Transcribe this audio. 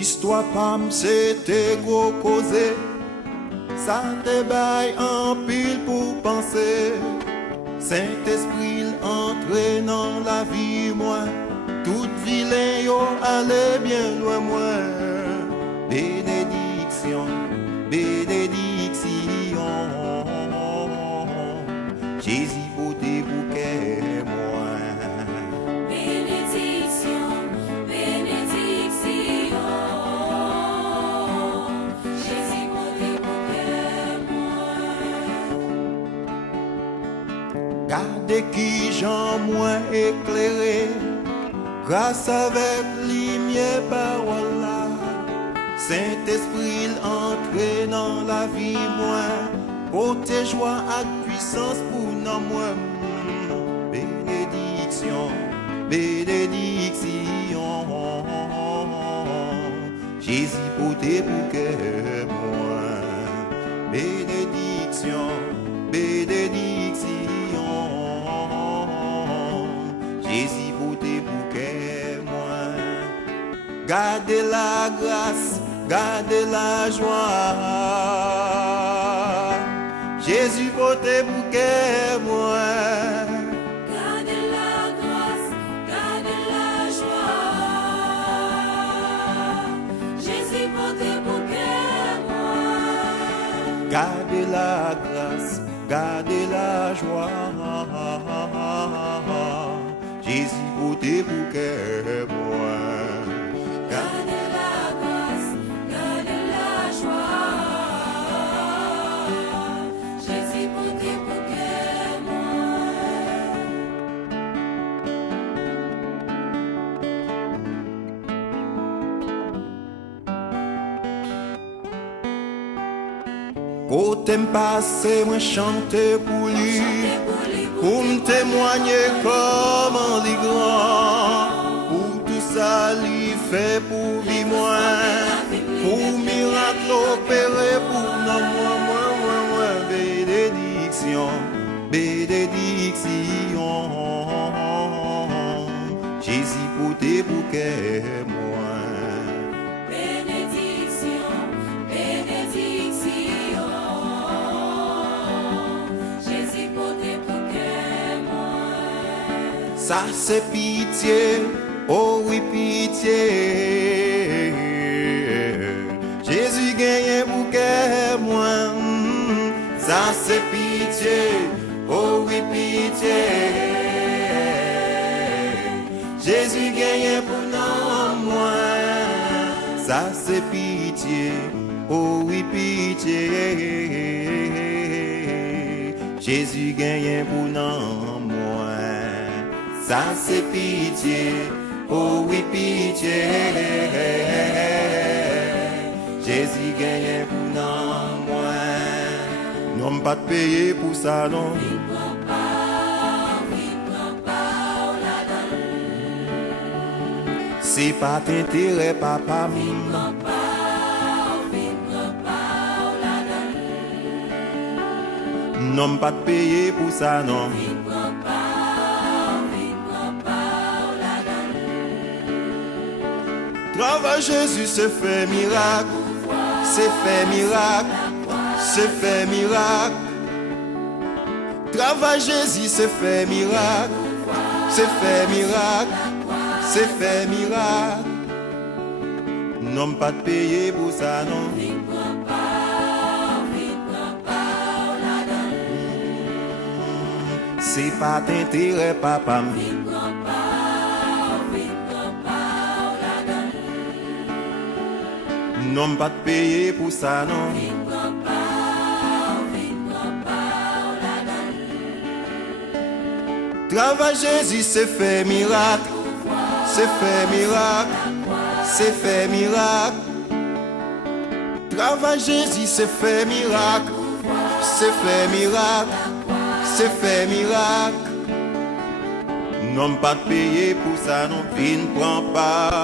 Histoire pam c'était gros causé, ça te baille en pile pour penser. Saint-Esprit entraînant la vie moi, toute vilain yo allait bien loin moi. Bénédiction, bénédiction, Jésus pour tes bouquets moi. Bénédiction, bénédiction, Jésus pour tes bouquets moi. Gardez qui j'en moins éclairé, grâce avec lumière parole là. Saint-Esprit entraînant la vie moi, pour tes joies et puissance pour nous moi. Bénédiction, bénédiction, Jésus pour tes bouquets moi. Bénédiction, bénédiction, Jésus pour tes bouquets moi. Gardez la grâce, gardez la joie, Jésus pour tes bouquets moi. Gardez la grâce, gardez la joie, Jésus pour tes bouquets moi. Gardez la grâce, gardez la joie, Jésus pour tes bouquets moi. Gardez la grâce, gardez la joie, Jésus pour tes bouquets moi. Côté passé, moi chanter pour lui, pour me témoigner comment il grand, pour tout ça lui fait pour vivre moi, pour miracle opéré pour moi, bénédiction, bénédiction, Jésus pour tes bouquets moi. Bénédiction, bénédiction, Jésus pour tes bouquets moi. Ça c'est pitié, oh oui pitié, Jésus gagne bouquet moi. Ça c'est pitié, oh oui pitié, Jésus gagne pour nous moi. Ça c'est pitié, oh oui pitié, Jésus gagne pour nous moi. Ça c'est pitié, oh oui pitié, Jésus gagne pour nous moi. Nous pas de payer pour ça non. C'est pas t'intérêt papa. Non pas de payer pour ça non. Travail Jésus se fait miracle, c'est fait miracle, c'est fait miracle. Travail Jésus se fait miracle, c'est fait miracle, c'est fait miracle. Non pas de payer pour ça non. C'est pas t'intérêt papa. Non pas de payer pour ça non. Travail Jésus c'est fait miracle, c'est fait miracle, c'est fait miracle. Travail Jésus c'est fait miracle, c'est fait miracle, c'est fait miracle. Non pas de payer pour ça non, puis ne prends pas.